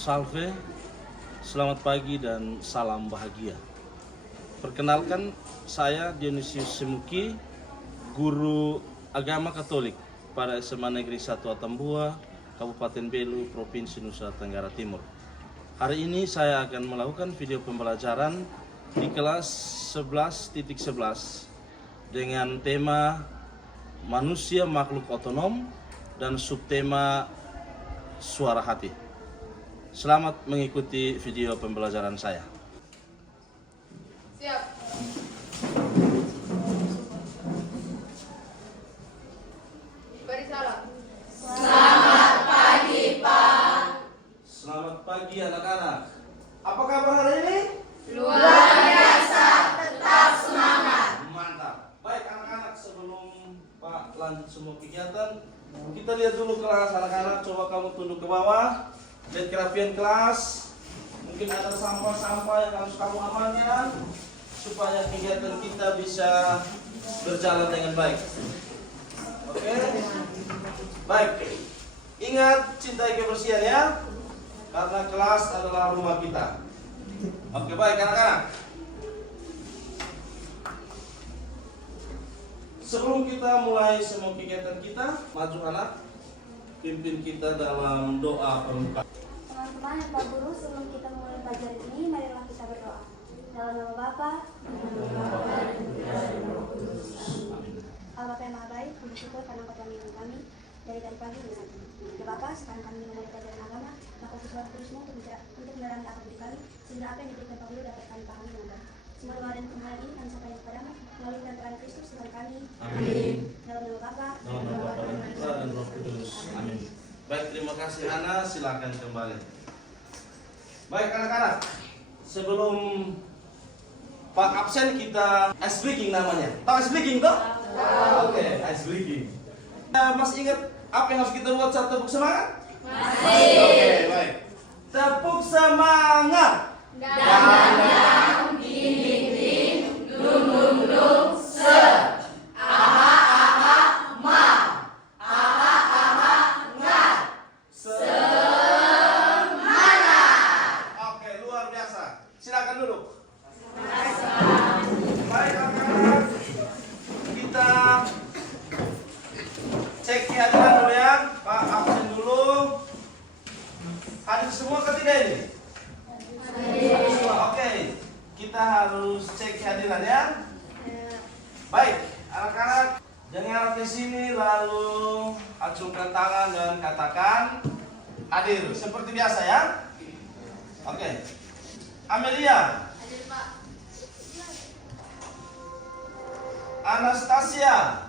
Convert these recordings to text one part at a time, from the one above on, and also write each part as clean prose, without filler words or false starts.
Salve, selamat pagi dan salam bahagia. Perkenalkan, saya Dionysius Semuki, guru agama Katolik pada SMA Negeri 1 Atambua, Kabupaten Belu, Provinsi Nusa Tenggara Timur. Hari ini saya akan melakukan video pembelajaran di kelas 11.11 dengan tema manusia makhluk otonom dan subtema suara hati. Selamat mengikuti video pembelajaran saya. Siap. Beri salam. Selamat pagi, Pak. Selamat pagi anak-anak. Apa kabar hari ini? Luar biasa, tetap semangat. Mantap. Baik anak-anak, sebelum Pak lanjut semua kegiatan, kita lihat dulu kelas anak-anak. Coba kamu tunduk ke bawah. Lihat kerapian kelas. Mungkin ada sampah-sampah yang harus kamu amankan supaya kegiatan kita bisa berjalan dengan baik. Oke? Baik. Ingat, cintai kebersihan ya. Karena kelas adalah rumah kita. Oke, baik anak-anak. Sebelum kita mulai semua kegiatan kita, maju anak, pimpin kita dalam doa pembuka. Teman-teman dan Pak Guru, sebelum kita mulai pelajaran ini, marilah kita berdoa. Dalam nama Bapa, Allah yang Maha Baik, puji syukur karena Engkau telah mengirimkan kami dari pagi hingga saat ini. Ya Bapa, sekarang kami mulai pelajaran agama, maka sesuatu terusmu untuk menerangkan akal budi kami, sehingga apa yang diberikan Pak Guru dapat kami pahami dengan baik. Semua doa dan permohonan ini kami sampaikan kepadamu melalui perantaraan Kristus Tuhan kami. Amin. Dalam nama Bapa, Dalam nama Bapa dan Putra dan Roh Kudus. Amin. Baik, terima kasih Ana, silakan kembali. Baik anak-anak, sebelum Pak absen kita ice breaking namanya. Tahu ice breaking toh? Oke, ice breaking. Masih ingat apa yang harus kita buat saat tepuk semangat? Masih. Oke, baik. Tepuk semangat. Dang-dang, ding-ding-ding, dung-dung-dung, se. Aha-aha, ma. Aha-aha, nga. Semangat. Oke, luar biasa. Silakan duduk. Baik anak-anak, kita cek kehadiran dulu ya. Pak absen dulu. Hadir semua ke tidak ini? Hadir semua. Oke, kita harus cek kehadiran ya. Baik, anak-anak, jangan ke sini lalu acungkan tangan dan katakan hadir seperti biasa ya. Oke. Amelia, Hadir Pak. Anastasia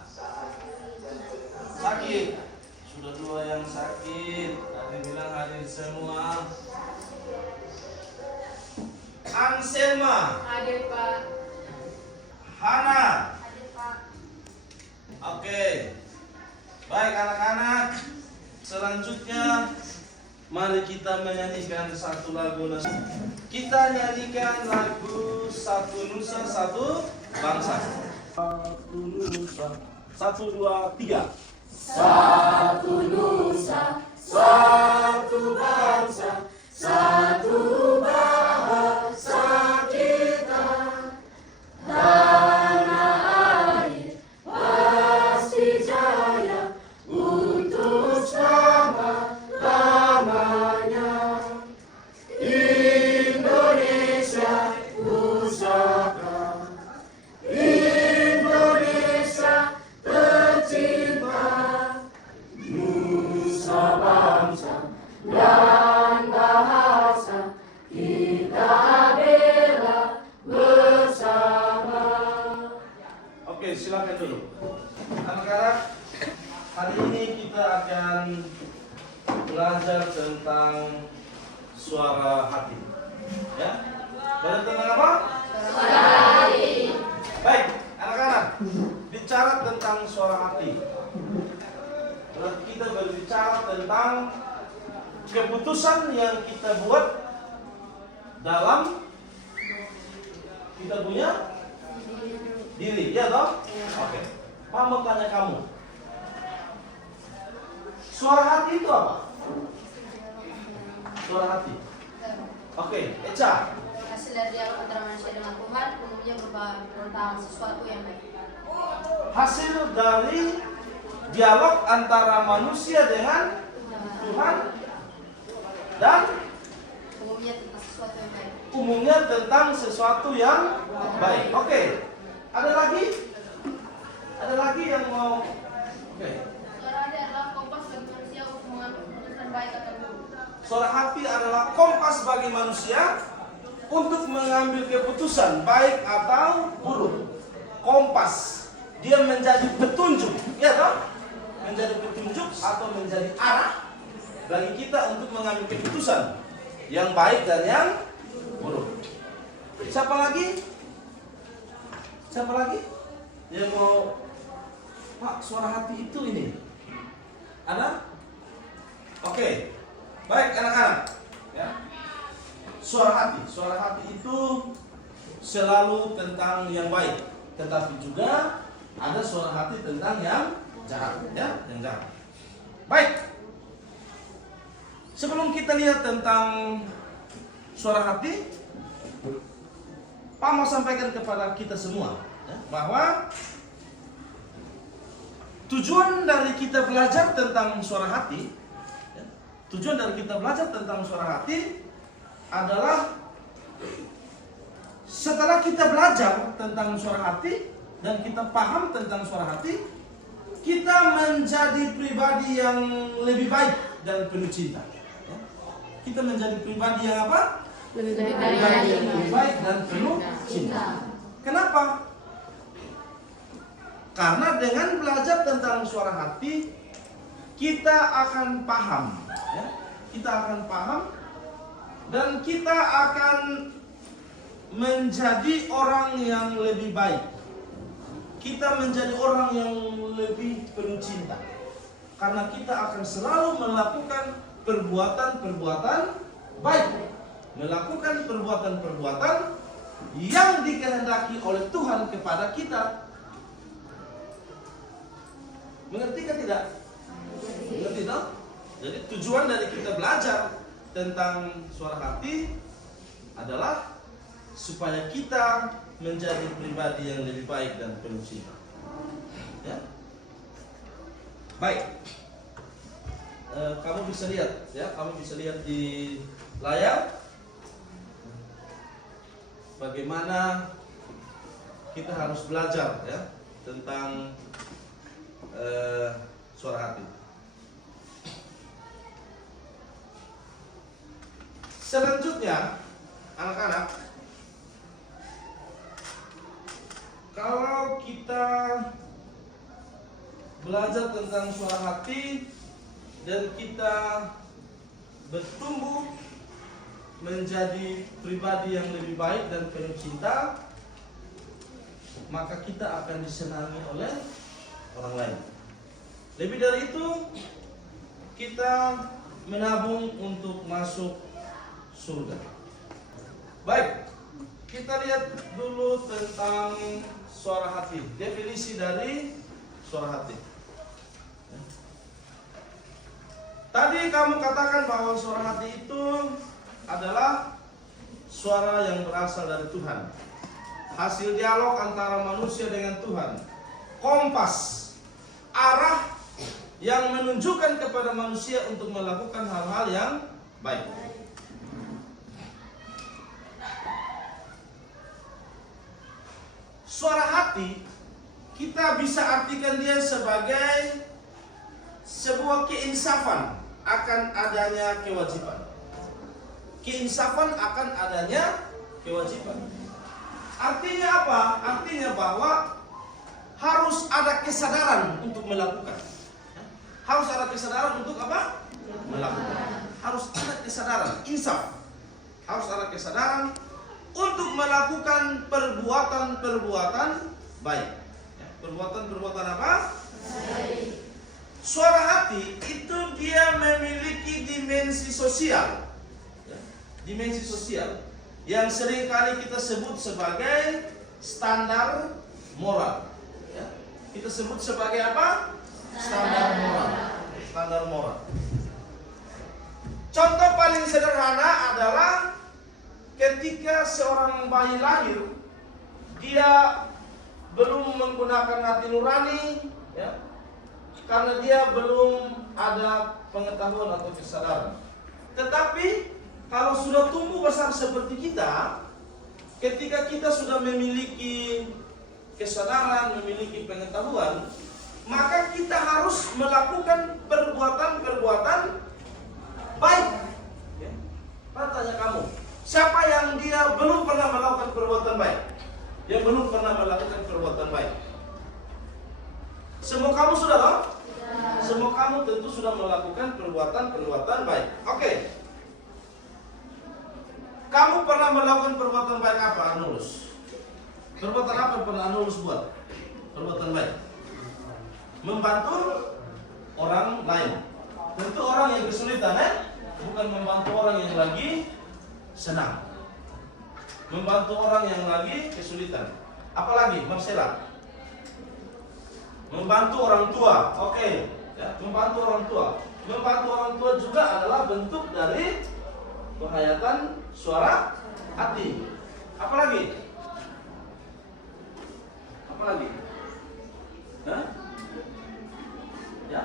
sakit. Sudah dua yang sakit. Tadi bilang hadir semua. Anselma, Hadir Pak. Hana. hadir Pak. Oke. Baik anak-anak. Selanjutnya mari kita menyanyikan satu lagu. Kita nyanyikan lagu Satu Nusa Satu Bangsa. Satu Nusa. 1, 2, 3. Satu nusa, satu bangsa, satu bahasa kita. Tanah air pasti jaya untuk selama-lamanya. Indonesia pusaka, Indonesia tercinta, nusa bangsa dan bahasa kita bela bersama. Oke, silakan dulu. Anak-anak, hari ini kita akan belajar tentang suara hati. Ya? Belajar tentang apa? Suara hati. Baik, anak-anak, bicara tentang suara hati. Berarti kita berbicara tentang keputusan yang kita buat dalam kita punya diri, ya toh? Oke. Mama tanya kamu, suara hati itu apa? Suara hati. Oke, Eca. Hasil dari dialog antara manusia dengan Tuhan umumnya berupa tentang sesuatu yang baik. Hasil dari dialog antara manusia dengan Tuhan dan Umumnya tentang sesuatu yang baik. umumnya tentang sesuatu yang baik. Oke. Ada lagi? Ada lagi yang mau? Oke. Suara hati adalah kompas bagi manusia untuk mengambil keputusan baik atau buruk. Suara hati adalah kompas bagi manusia untuk mengambil keputusan baik atau buruk. Kompas, dia menjadi petunjuk, ya toh? Menjadi petunjuk atau menjadi arah bagi kita untuk mengambil keputusan yang baik dan yang buruk. Siapa lagi? Siapa lagi yang mau? Pak, suara hati itu ini ada? Oke. Baik anak-anak, ya. Suara hati itu selalu tentang yang baik, tetapi juga ada suara hati tentang yang jahat, ya, yang jahat. Baik. Sebelum kita lihat tentang suara hati, Pak mau sampaikan kepada kita semua, ya, bahwa tujuan dari kita belajar tentang suara hati. Tujuan dari kita belajar tentang suara hati adalah setelah kita belajar tentang suara hati dan kita paham tentang suara hati, kita menjadi pribadi yang lebih baik dan penuh cinta. Kita menjadi pribadi yang apa? Pribadi yang lebih baik dan penuh cinta. Kenapa? Karena dengan belajar tentang suara hati, kita akan paham, ya? Kita akan paham dan kita akan menjadi orang yang lebih baik. Kita menjadi orang yang lebih penuh cinta. Karena kita akan selalu melakukan perbuatan-perbuatan baik. Melakukan perbuatan-perbuatan yang dikehendaki oleh Tuhan kepada kita. Mengerti kan tidak? Mengerti tak? Jadi tujuan dari kita belajar tentang suara hati adalah supaya kita menjadi pribadi yang lebih baik dan penuh cinta. Ya? Baik. Kamu bisa lihat, ya, kamu bisa lihat di layar bagaimana kita harus belajar, ya, tentang suara hati. Selanjutnya, anak-anak, kalau kita belajar tentang suara hati dan kita bertumbuh menjadi pribadi yang lebih baik dan penuh cinta, maka kita akan disenangi oleh orang lain. Lebih dari itu, kita menabung untuk masuk surga. Baik, kita lihat dulu tentang suara hati. Definisi dari suara hati. Tadi kamu katakan bahwa suara hati itu adalah suara yang berasal dari Tuhan. Hasil dialog antara manusia dengan Tuhan. Kompas, arah yang menunjukkan kepada manusia untuk melakukan hal-hal yang baik. Suara hati kita bisa artikan dia sebagai sebuah keinsafan akan adanya kewajiban. Keinsafan akan adanya kewajiban. Artinya apa? Artinya bahwa harus ada kesadaran untuk melakukan. Harus ada kesadaran untuk apa? Melakukan. Harus ada kesadaran, insaf. Harus ada kesadaran untuk melakukan perbuatan-perbuatan baik. Perbuatan-perbuatan apa? Baik. Suara hati itu dia memiliki dimensi sosial. Dimensi sosial yang seringkali kita sebut sebagai standar moral. Kita sebut sebagai apa? Standar moral. Standar moral. Contoh paling sederhana adalah ketika seorang bayi lahir, dia belum menggunakan hati nurani, ya, karena dia belum ada pengetahuan atau kesadaran. Tetapi kalau sudah tumbuh besar seperti kita, ketika kita sudah memiliki kesadaran, memiliki pengetahuan, maka kita harus melakukan perbuatan-perbuatan baik. Ya. Tanya kamu, siapa yang dia belum pernah melakukan perbuatan baik? Yang belum pernah melakukan perbuatan baik? Semua kamu sudah tahu? Semua kamu tentu sudah melakukan perbuatan-perbuatan baik. Oke. Kamu pernah melakukan perbuatan baik apa, Anulus? Perbuatan apa yang pernah Anulus buat? Perbuatan baik. Membantu orang lain. Tentu orang yang kesulitan, bukan membantu orang yang lagi senang. Membantu orang yang lagi kesulitan. Apalagi, Marcella? Membantu orang tua. Oke. Ya, membantu orang tua. Membantu orang tua juga adalah bentuk dari penghayatan suara hati. Apalagi? Apalagi? Hah? Ya.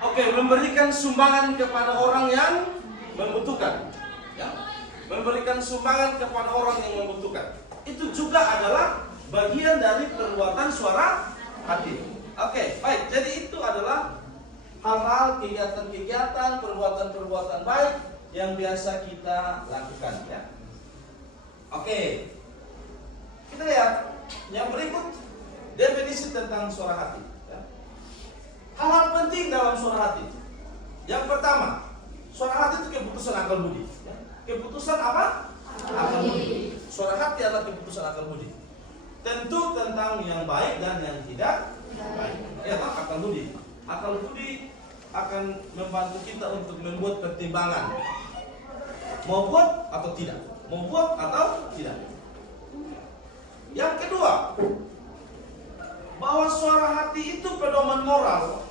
Oke, memberikan sumbangan kepada orang yang membutuhkan. Ya. Memberikan sumbangan kepada orang yang membutuhkan. Itu juga adalah bagian dari perbuatan suara hati. Oke, baik. Jadi itu adalah hal-hal, kegiatan-kegiatan, perbuatan-perbuatan baik yang biasa kita lakukan, ya. Oke. Kita lihat yang berikut, definisi tentang suara hati, ya. Hal-hal penting dalam suara hati. Yang pertama, suara hati itu keputusan akal budi, ya. Keputusan apa? Akal budi. Suara hati adalah keputusan akal budi. Tentu tentang yang baik dan yang tidak baik. Ya, akal budi. Akal budi akan membantu kita untuk membuat pertimbangan. Mau buat atau tidak? Mau buat atau tidak? Yang kedua, bahwa suara hati itu pedoman moral.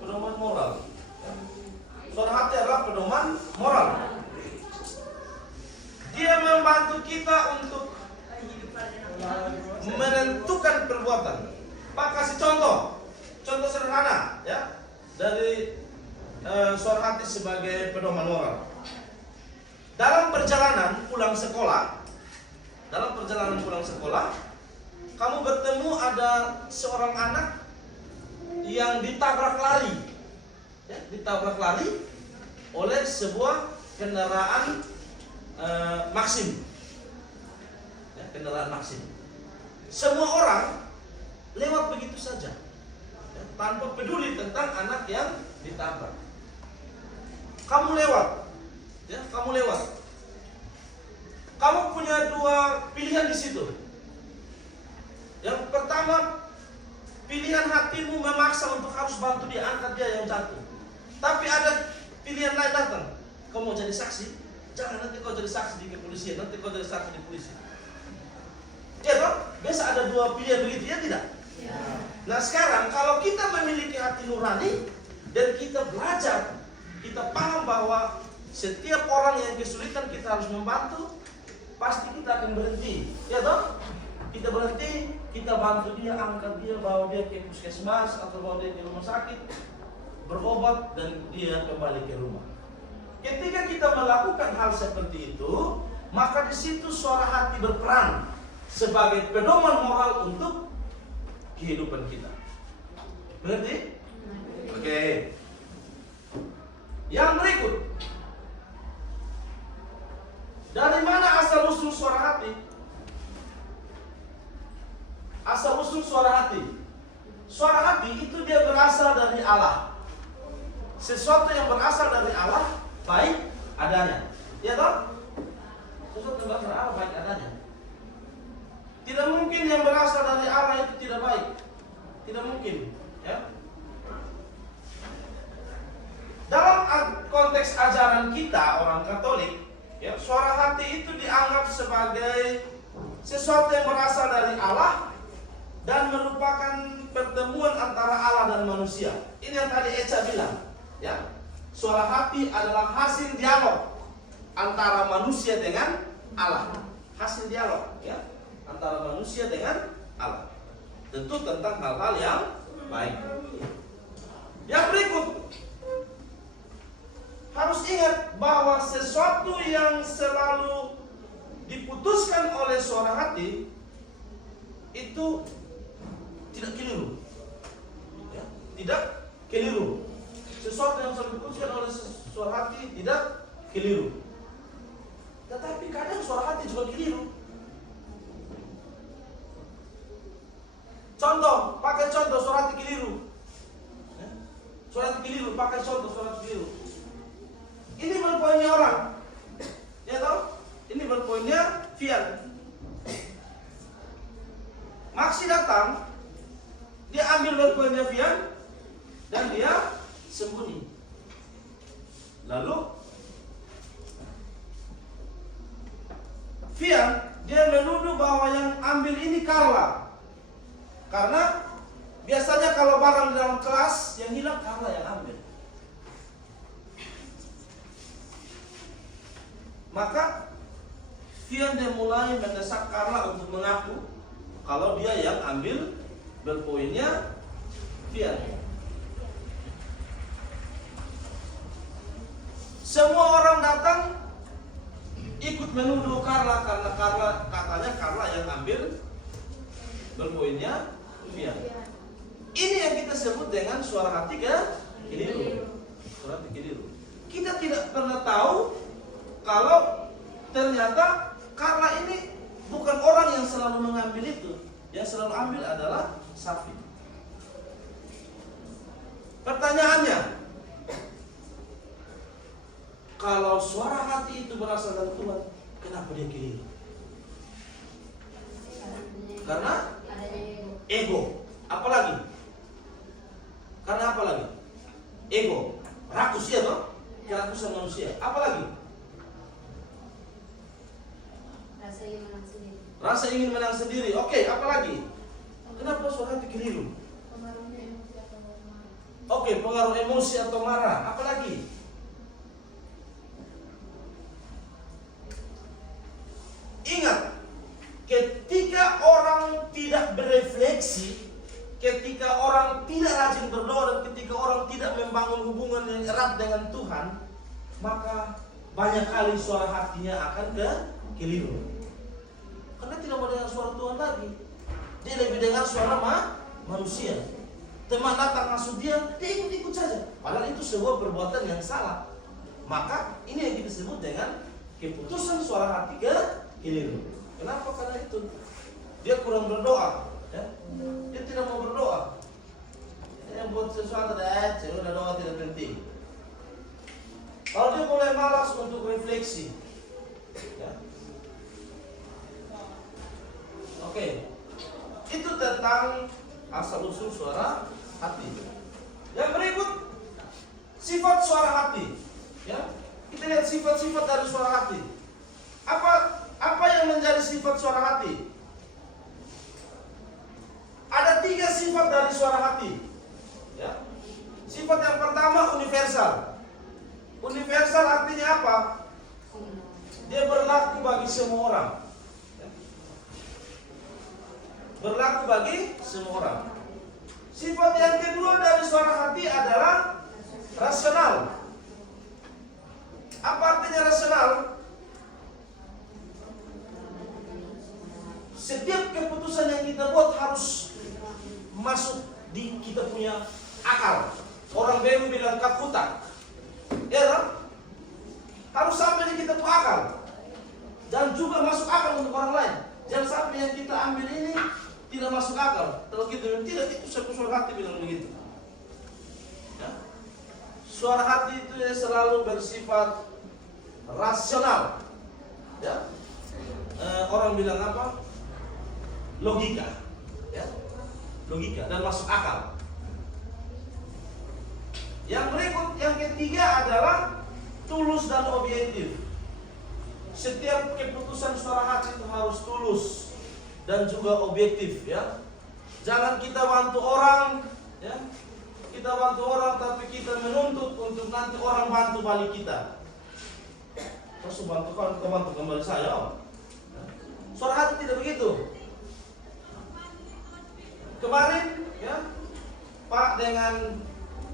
Pedoman moral. Suara hati adalah pedoman moral. Dia membantu kita untuk menentukan perbuatan. Pak kasih contoh sederhana, ya, dari suara hati sebagai pedoman moral. Dalam perjalanan pulang sekolah, kamu bertemu ada seorang anak yang ditabrak lari, ya, ditabrak lari oleh sebuah kendaraan Maxim. Kendaraan Maxim. Semua orang lewat begitu saja, ya, tanpa peduli tentang anak yang ditabrak. Kamu lewat, ya, kamu lewat. Kamu punya dua pilihan di situ. Yang pertama, pilihan hatimu memaksa untuk harus bantu dia, angkat dia yang jatuh. Tapi ada pilihan lain datang. Kau mau jadi saksi? Jangan, nanti kau jadi saksi di kepolisian, nanti kau jadi saksi di polisi. Ya toh? Biasa ada dua pilihan begitu, ya tidak? Ya. Nah sekarang kalau kita memiliki hati nurani dan kita belajar, kita paham bahwa setiap orang yang kesulitan kita harus membantu, pasti kita akan berhenti, ya toh? Kita berhenti, kita bantu dia, angkat dia, bawa dia ke puskesmas atau bawa dia ke rumah sakit, berobat dan dia kembali ke rumah. Ketika kita melakukan hal seperti itu, maka di situ suara hati berperan sebagai pedoman moral untuk kehidupan kita. Mengerti? Oke. Yang berikut, dari mana asal usul suara hati? Asal usul suara hati. Suara hati itu dia berasal dari Allah. Sesuatu yang berasal dari Allah baik adanya. Ya toh? Sesuatu yang berasal dari Allah baik adanya. Tidak mungkin yang berasal dari Allah itu tidak baik. Tidak mungkin, ya. Dalam konteks ajaran kita orang Katolik, ya, suara hati itu dianggap sebagai sesuatu yang berasal dari Allah dan merupakan pertemuan antara Allah dan manusia. Ini yang tadi Eca bilang, ya. suara hati adalah hasil dialog antara manusia dengan Allah. Hasil dialog ya, antara manusia dengan Allah. Tentu tentang hal-hal yang baik. Yang berikut, harus ingat bahwa sesuatu yang selalu diputuskan oleh suara hati itu tidak keliru ya, tidak keliru. Sesuatu yang selalu diputuskan oleh suara hati tidak keliru. Tetapi kadang suara hati juga keliru. Contoh, pakai contoh suara hati keliru ya. Suara hati keliru, pakai contoh suara hati keliru. Ini berpoinnya orang, ya toh? Ini berpoinnya Fian. Maksi datang, dia ambil berpoinnya Fian dan dia sembunyi. Lalu Fian dia menuduh bahwa yang ambil ini Carla. Karena biasanya kalau barang di dalam kelas yang hilang Carla yang ambil. Maka Fian dia mulai mendesak Carla untuk mengaku kalau dia yang ambil berpoinnya Fian. Semua orang datang ikut menuduh Carla karena katanya Carla yang ambil berpoinnya Fian. Ini yang kita sebut dengan suara hati keliru. Suara hati keliru. Kita tidak pernah tahu kalau ternyata Carla ini bukan orang yang selalu mengambil itu. Yang selalu ambil adalah Safi. Pertanyaannya, kalau suara hati itu berasal dari Tuhan, kenapa dia keliru? Karena ego. Apalagi? Karena apa lagi? Ego. Rakus ya toh? Kerakusan manusia. Apalagi? Rasa ingin menang sendiri. Oke, apalagi? Kenapa suara hati keliru? Oke, pengaruh emosi atau marah. Apalagi? Ingat, ketika orang tidak berefleksi, ketika orang tidak rajin berdoa, dan ketika orang tidak membangun hubungan yang erat dengan Tuhan, maka banyak kali suara hatinya akan keliru. Karena tidak mau dengar suara Tuhan lagi, dia lebih dengar suara manusia. Teman datang masuk dia ikut saja. Padahal itu sebuah perbuatan yang salah. Maka ini yang kita sebut dengan keputusan suara hati keliru. Kenapa? Karena itu dia kurang berdoa ya? Dia tidak mau berdoa. Yang buat sesuatu udah doa tidak penting. Kalau dia mulai malas untuk refleksi ya? Oke. Itu tentang asal-usul suara hati. Yang berikut, sifat suara hati ya? Kita lihat sifat-sifat dari suara hati. Apa yang menjadi sifat suara hati? Ada 3 sifat dari suara hati ya. Sifat yang pertama universal. Universal artinya apa? Dia berlaku bagi semua orang ya. Berlaku bagi semua orang. Sifat yang kedua dari suara hati adalah rasional. Apa artinya rasional? Setiap keputusan yang kita buat harus masuk di kita punya akal. Orang baru bilang kakutak, ya kan? Harus sampai di kita punya akal dan juga masuk akal untuk orang lain. Jangan sampai yang kita ambil ini tidak masuk akal. Kalau kita bilang tidak, itu suara hati bilang begitu. Ya? Suara hati itu selalu bersifat rasional. Ya? Orang bilang apa? Logika, ya, logika dan masuk akal. Yang berikut, yang ketiga adalah tulus dan objektif. Setiap keputusan suara hati itu harus tulus dan juga objektif, ya. Jangan kita bantu orang, ya. kita bantu orang, tapi kita menuntut untuk nanti orang bantu balik kita. Terus bantu kau bantu kembali saya. Suara hati tidak begitu. Kemarin ya, Pak dengan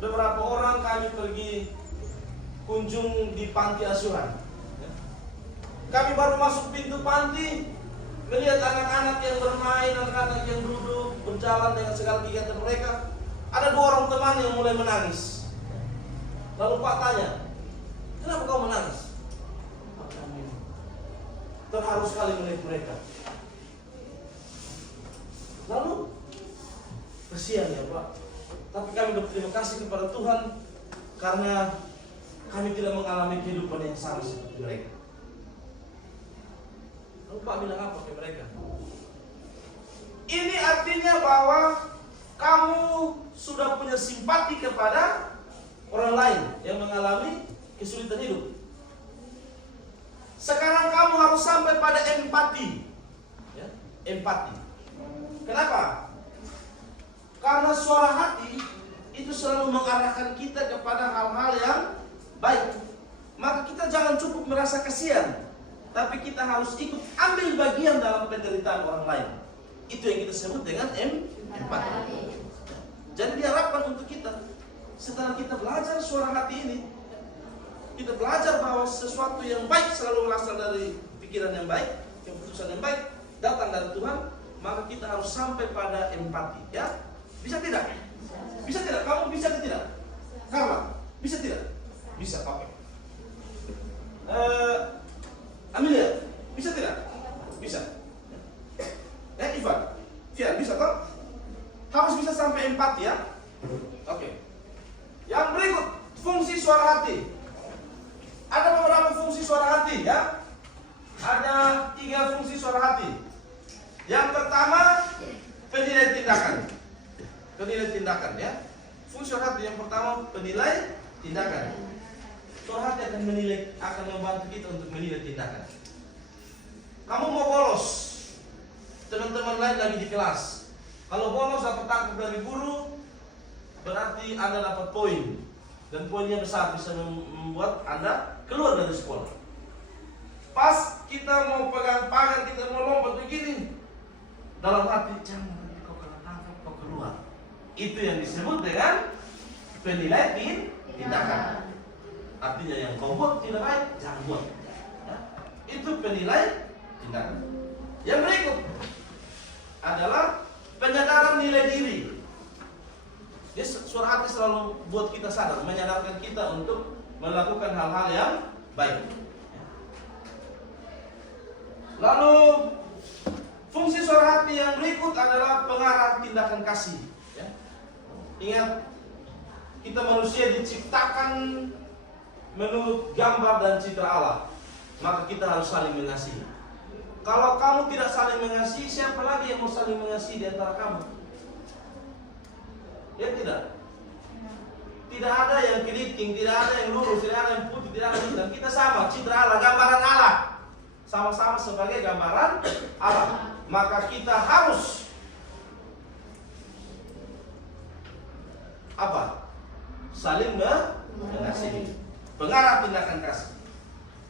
beberapa orang kami pergi kunjung di panti asuhan. Kami baru masuk pintu panti, melihat anak-anak yang bermain, anak-anak yang duduk, berjalan dengan segala kegiatan mereka. Ada 2 orang teman yang mulai menangis. Lalu Pak tanya, kenapa kau menangis? Kami terharu sekali melihat mereka. Lalu, kasihan ya Pak. Tapi kami berterima kasih kepada Tuhan karena kami tidak mengalami kehidupan yang sama seperti mereka. Lalu Pak bilang apa ke mereka? Ini artinya bahwa kamu sudah punya simpati kepada orang lain yang mengalami kesulitan hidup. Sekarang kamu harus sampai pada empati. Ya, empati. Kenapa? Karena suara hati itu selalu mengarahkan kita kepada hal-hal yang baik. Maka kita jangan cukup merasa kasihan, tapi kita harus ikut ambil bagian dalam penderitaan orang lain. Itu yang kita sebut dengan empati. Jadi diharapkan untuk kita, setelah kita belajar suara hati ini, kita belajar bahwa sesuatu yang baik selalu berasal dari pikiran yang baik, keputusan yang baik datang dari Tuhan. Maka kita harus sampai pada empati. Ya, bisa tidak? Bisa tidak? Kamu bisa tidak? Karla, bisa tidak? Bisa. Oke. Amelia, bisa tidak? Bisa. Ivan, Fian, bisa toh? Harus bisa sampai empati ya. Oke. Yang berikut, fungsi suara hati. Ada beberapa fungsi suara hati ya. Ada 3 fungsi suara hati. Yang pertama, penilai tindakan. Penilai tindakan ya. Fungsi suara hati yang pertama, penilai tindakan. Suara hati akan menilai, akan membantu kita untuk menilai tindakan. Kamu mau bolos, teman-teman lain lagi di kelas. Kalau bolos dapat tangkap dari guru, berarti Anda dapat poin. Dan poinnya besar, bisa membuat Anda keluar dari sekolah. Pas kita mau pegang pagar, kita mau lompat begini, dalam hati, jangan nanti kau kena tangkap, kau keluar. Itu yang disebut dengan penilai tindakan. Artinya yang kau buat tidak baik, jangan buat. Ya? Itu penilai tindakan. Yang berikut adalah penyadaran nilai diri. Jadi suara hati selalu buat kita sadar, menyadarkan kita untuk melakukan hal-hal yang baik. Lalu fungsi suara hati yang berikut adalah pengarah tindakan kasih. Ya. Ingat, kita manusia diciptakan menurut gambar dan citra Allah. Maka kita harus saling mengasihi. Kalau kamu tidak saling mengasihi, siapa lagi yang mau saling mengasihi di antara kamu? Ya tidak. Tidak ada yang keriting, tidak ada yang lurus, tidak ada yang putih, tidak ada yang hitam. Kita sama, citra Allah, gambaran Allah. Sama-sama sebagai gambaran Allah. Maka kita harus apa? Saling mengasihi. Pengarah tindakan kasih.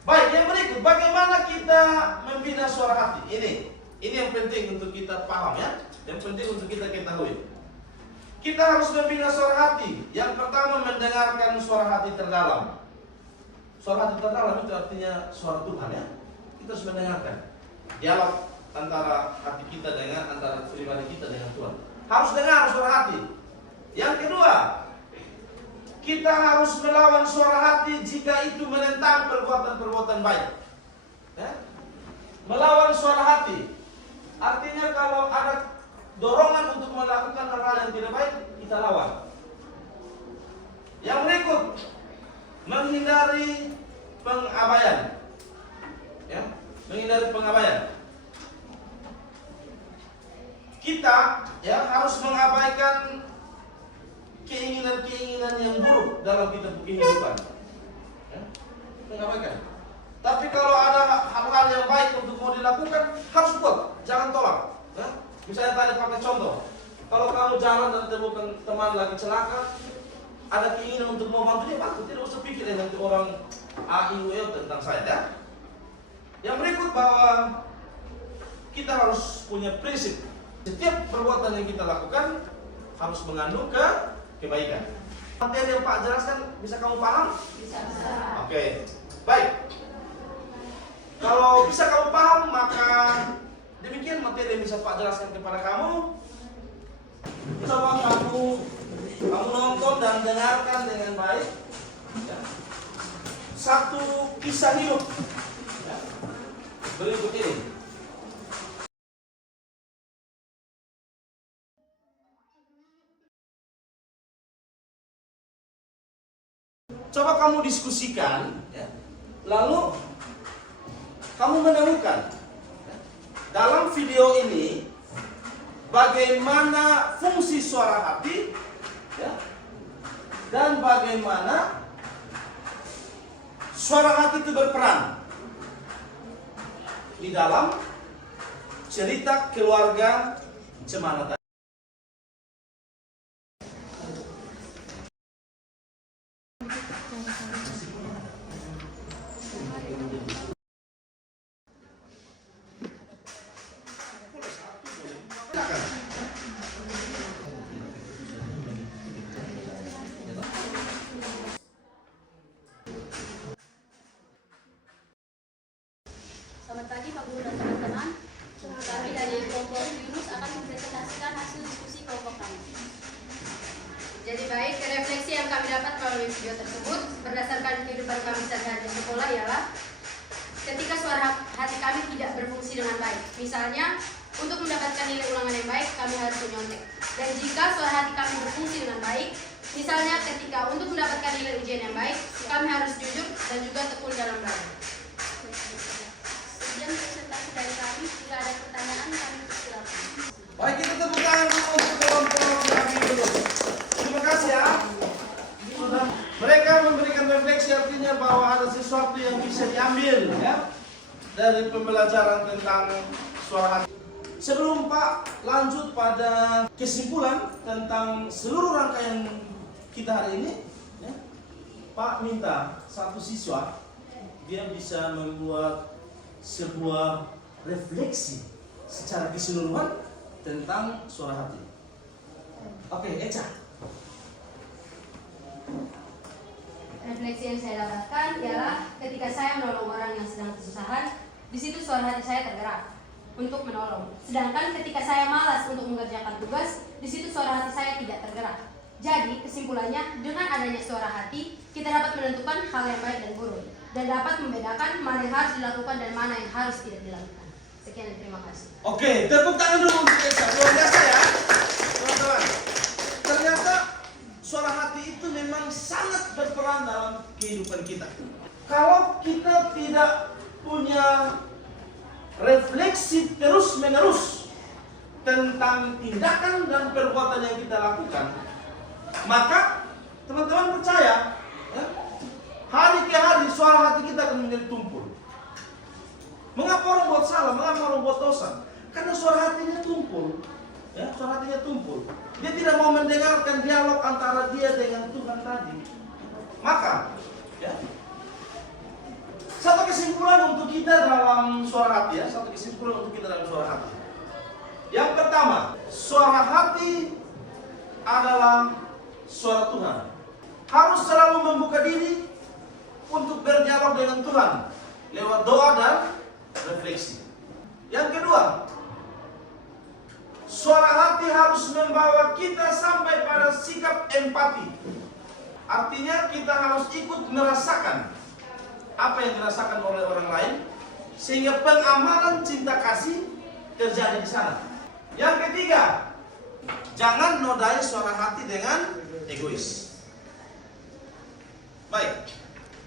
Baik, yang berikut, bagaimana kita membina suara hati? Ini yang penting untuk kita paham ya. Yang penting untuk kita ketahui. Kita harus membina suara hati. Yang pertama, mendengarkan suara hati terdalam. Suara hati terdalam itu artinya suara Tuhan ya. Kita harus mendengarkan dialog antara hati kita dengan, antara pribadi kita dengan Tuhan. Harus dengar suara hati. Yang kedua, kita harus melawan suara hati jika itu menentang perbuatan-perbuatan baik. Ya? Melawan suara hati artinya kalau ada dorongan untuk melakukan hal-hal yang tidak baik, kita lawan. Yang berikut, menghindari pengabaian. Ya, menghindari pengabaian. Kita ya harus mengabaikan keinginan-keinginan yang buruk dalam kehidupan. Ya, mengabaikan. Tapi kalau ada hal-hal yang baik untuk mau dilakukan, harus buat, jangan tolak. Ya? Misalnya tadi pakai contoh, kalau kamu jalan dan temukan teman lagi celaka, ada keinginan untuk membantu dia, bantu. Tidak usah pikir nanti orang AIWO tentang saya ya. Yang berikut bahwa kita harus punya prinsip. Setiap perbuatan yang kita lakukan harus mengandung kebaikan. Materi yang Pak jelaskan bisa kamu paham? Bisa. Oke, baik. Kalau bisa kamu paham, maka demikian materi yang bisa Pak jelaskan kepada kamu. Coba kamu nonton dan dengarkan dengan baik ya. Satu kisah hidup ya. Berikut ini. Coba kamu diskusikan ya. Lalu kamu menemukan ya, dalam video ini bagaimana fungsi suara hati ya, dan bagaimana suara hati itu berperan di dalam cerita keluarga Cemana tadi. Selamat pagi Pak Guru dan teman-teman. Kami dari kelompok Yunus akan mempresentasikan hasil diskusi kelompok kami. Jadi baik, refleksi yang kami dapat melalui video tersebut berdasarkan kehidupan kami sehari-hari di sekolah ialah ketika suara hati kami tidak berfungsi dengan baik. Misalnya, untuk mendapatkan nilai ulangan yang baik, kami harus menyontek. Dan jika suara hati kami berfungsi dengan baik, misalnya ketika untuk mendapatkan nilai ujian yang baik, kami harus jujur dan juga tekun dalam belajar. Sekian presentasi dari kami. Jika ada pertanyaan, kami persilakan. Baik, kita tepuk tangan dulu untuk kelompok kami dulu. Terima kasih ya. Sudah mereka memberikan refleksi, artinya bahwa ada sesuatu yang bisa diambil ya dari pembelajaran tentang suara hati. Sebelum Pak lanjut pada kesimpulan tentang seluruh rangkaian kita hari ini, ya, Pak minta satu siswa dia bisa membuat sebuah refleksi secara keseluruhan tentang suara hati. Oke, Eca. Refleksi yang saya dapatkan ialah ketika saya menolong orang yang sedang kesusahan, di situ suara hati saya tergerak untuk menolong. Sedangkan ketika saya malas untuk mengerjakan tugas, di situ suara hati saya tidak tergerak. Jadi kesimpulannya, dengan adanya suara hati, kita dapat menentukan hal yang baik dan buruk, dan dapat membedakan mana yang harus dilakukan dan mana yang harus tidak dilakukan. Sekian dan terima kasih. Oke, tepuk tangan dulu untuk Eca. Luar biasa ya, teman-teman. Ternyata suara hati itu memang sangat berperan dalam kehidupan kita. Kalau kita tidak punya refleksi terus-menerus tentang tindakan dan perbuatan yang kita lakukan, maka teman-teman percaya ya, hari ke hari suara hati kita akan menjadi tumpul. Mengapa orang buat salah? Mengapa orang buat dosa? Karena suara hatinya tumpul. Ya, suara hatinya tumpul. Dia tidak mau mendengarkan dialog antara dia dengan Tuhan tadi. Maka, ya, satu kesimpulan untuk kita dalam suara hati ya, satu kesimpulan untuk kita dalam suara hati. Yang pertama, suara hati adalah suara Tuhan. Harus selalu membuka diri untuk berdialog dengan Tuhan lewat doa dan refleksi. Yang kedua, suara hati harus membawa kita sampai pada sikap empati. Artinya kita harus ikut merasakan apa yang dirasakan oleh orang lain, sehingga pengamalan cinta kasih terjadi di sana. Yang ketiga, jangan nodai suara hati dengan egois. Baik,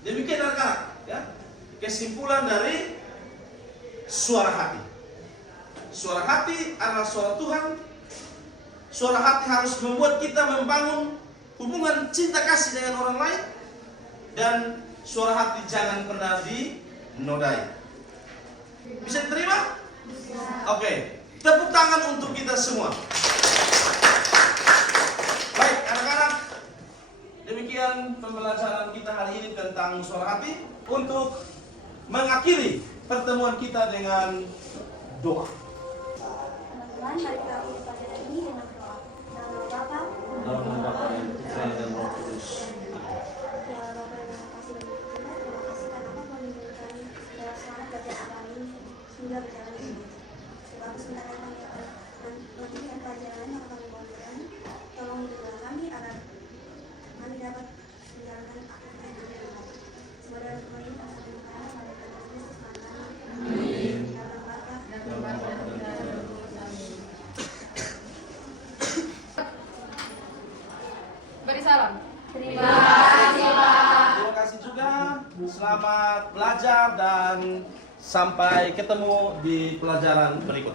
demikian anak-anak ya, kesimpulan dari suara hati. Suara hati adalah suara Tuhan. Suara hati harus membuat kita membangun hubungan cinta kasih dengan orang lain. Dan suara hati jangan pernah dinodai. Bisa diterima? Bisa. Oke, tepuk tangan untuk kita semua. Baik, anak-anak. Demikian demikian pembelajaran kita hari ini tentang musyawarah hati. Untuk mengakhiri pertemuan kita dengan doa. Teman-teman, mari kita ikuti pelajaran ini dengan doa. Dalam nama Bapa, Dalam nama Bapa dan Putra dan Roh Kudus. ya Bapa yang Maha Kasih dan Terima kasih karena Engkau melindungi kami dalam semangat belajar agama ini hingga berjalan ini. Sebab sebentar yang kami nanti dan pelajaran yang kami bawa berani, tolong hiduplah kami agar kami dapat menjalankan aktivitas yang kami lakukan. Semoga dalam semua ini kami akan mengharap pada Kristus Tuhan kami. Dalam Bapa dan Beri salam. Terima kasih, Pak. Terima kasih juga. Selamat belajar dan sampai ketemu di pelajaran berikut.